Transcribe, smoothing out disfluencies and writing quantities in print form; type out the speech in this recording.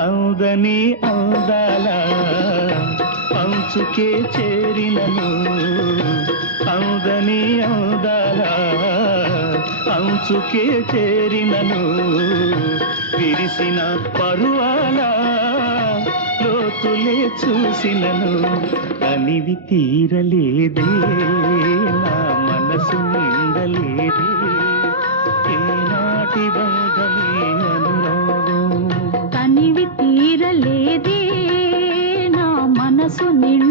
ఔదని ఔదాల అంచుకే చేరినను, ఔదని ఔదాల అంచుకే చేరినను, విరిసిన పరువాల లోతులే చూసినను, కనివి తీరలేదే నా మనసు నిండలేదే, ఏనాటి బంధమే అనురాగం. కనివి తీరలేదే నా మనసు నిండలేదే.